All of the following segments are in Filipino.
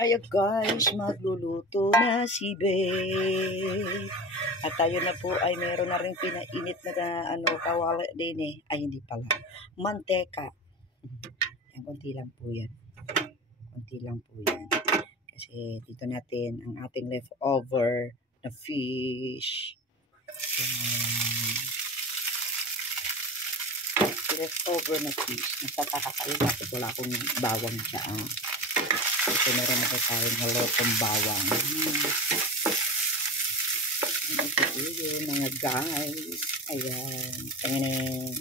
Ayan guys, magluluto na si Bey. At tayo na po ay meron na rin pinainit na kawali din eh. Ay hindi pala. Manteka. Yan, konti lang po yan. Konti lang po yan. Kasi dito natin ang ating leftover na fish. Yan. Leftover na fish. Nagtataka kayo bakit wala akong bawang dyan. Ito meron na po tayong halotong bawang. Ito po yun mga guys. Ayan. Tanganin.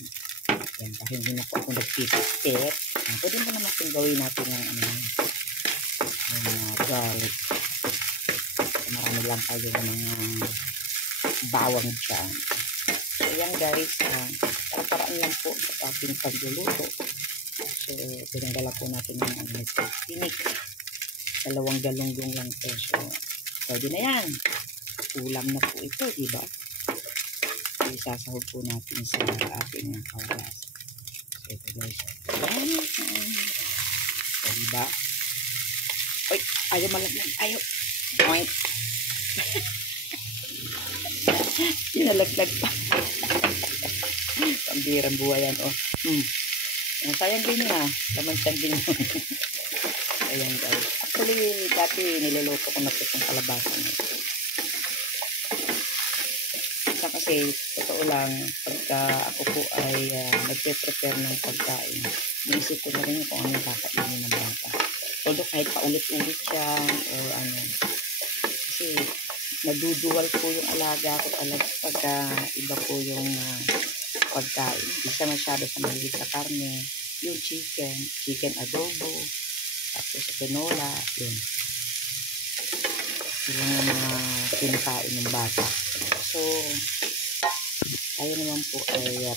Ayan. Dahil hindi na po ako nagpipit. Pwede mo naman kung gawin natin yung garlic. Marami lang tayo ng mga bawang dyan. So ayan guys. Parang lang po sa ating pagluluto. So pinagdala po natin yung tinik. 2 galunggong lang po. So, pwede na yan. Ulam na po ito, diba? So, isasahog po natin sa ating kawalas. So, ito guys. So, diba? Uy, ayaw malaglag. Ayaw. Point. Pinalaglag pa. Pambirang buhay yan, oh. Sayang din niya. Lamansan din yun. Ayan guys. Actually, dati niluluto ko na po itong kalabasan. Kasi, totoo lang, pagka ako po ay nagpe-prepare ng pagkain, naisip ko na rin kung anong kakainin ng bata. Although kahit paulit-ulit siya, or ano, kasi naduduwal po yung alaga ko talaga pagka iba po yung pagkain. Hindi siya masyado sa mahilig sa karne, yung chicken adobo, tapos sa tinola, yun. Yung mga kinakain ng bata. So, tayo naman po ay,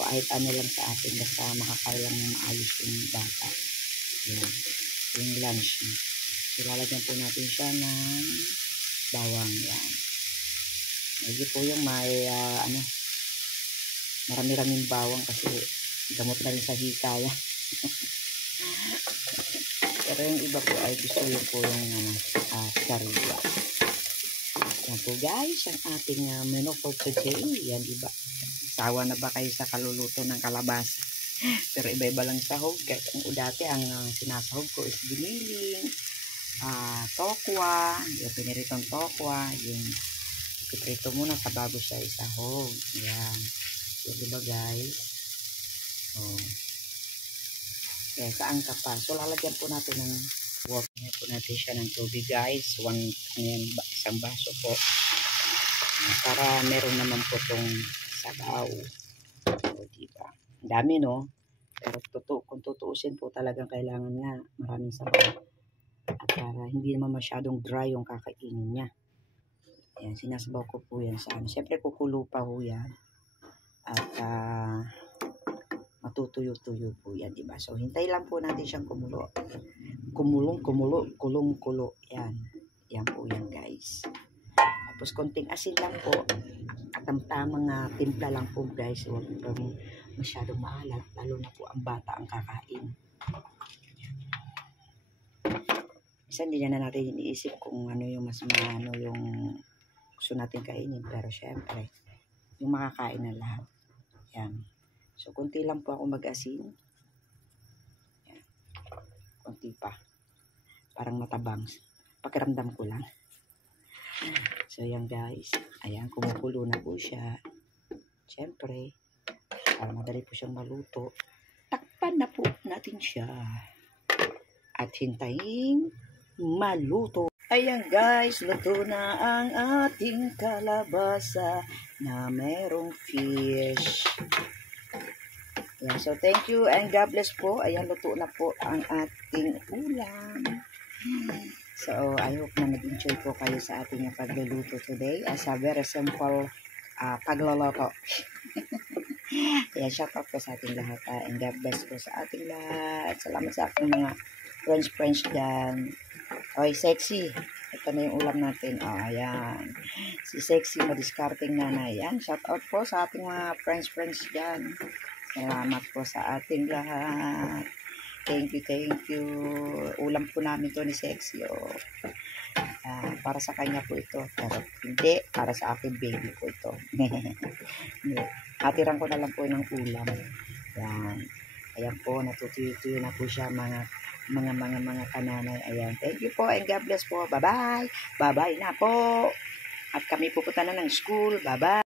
kahit ano lang sa atin, basta makakailang ng maayos yung bata. Yun. Yung lunch niya. So, lalagyan po natin siya ng bawang. Yan. Medyo po yung may, marami-raming bawang kasi gamot na rin sa hikaya. Pero yung iba po ay gusto yung po yung sariwa. Yan po guys, ang ating menu for today. Yan iba. Sawa na ba kayo sa kaluluto ng kalabasa? Pero iba-iba lang sahog. Kaya kung dati ang sinasahog ko is giniling, tokwa, yung piniritong tokwa, yung ipiprito muna sa bago siya isahog. Yan. Yan diba guys? Oh. Kaya saan ka pa? So, lalagyan po natin ng water. Lalagyan po natin siya ng tubig guys. Isang baso po. Para meron naman po itong sabaw. So, diba? Ang dami, no? Pero kung tutuusin po talagang kailangan nga maraming sabaw. At para hindi naman masyadong dry yung kakainin niya. Ayan, sinasabaw ko po yan sa ano. Siyempre, kukulo pa po yan. At, matutuyo-tuyo po yan, diba? So, hintay lang po natin siyang kumulo. Kulong-kulo. Yan. Yan po yan, guys. Tapos, konting asin lang po. At ang tamang timpla lang po, guys. Huwag pong masyadong maalat. Lalo na po ang bata ang kakain. Isa, hindi na natin iniisip kung ano yung mas yung gusto natin kainin. Pero, syempre, yung makakain na lahat. Yan. So, konti lang po ako mag-asin. Yan. Konti pa. Parang matabang. Pakiramdam ko lang. So, yan guys. Ayan, kumukulo na po siya. Siyempre, para madali po siyang maluto. Takpan na po natin siya. At hintayin maluto. Ayan guys, luto na ang ating kalabasa na merong fish. Yeah, so thank you and God bless po. Ayan, luto na po ang ating ulam. So, I hope na nag-enjoy po kayo sa ating pagluluto today as a very simple pagluluto. Ayan, shout out po sa ating lahat and God bless po sa ating lahat. Salamat sa aking mga friends dyan. Oy, sexy. Ito na yung ulam natin. Ayan. Si sexy, madiskarting nanay. Ayan, shout out po sa ating mga friends dyan. Salamat po sa ating lahat. Thank you. Ulam po namin to ni Sexy. Para sa kanya po ito. Pero hindi, para sa akin baby po ito. Hatiran ko na lang po ng ulam. Yan. Ayan po, natutuyo na po siya mga kananay. Ayan. Thank you po and God bless po. Bye-bye. Bye-bye na po. At kami pupunta na ng school. Bye-bye.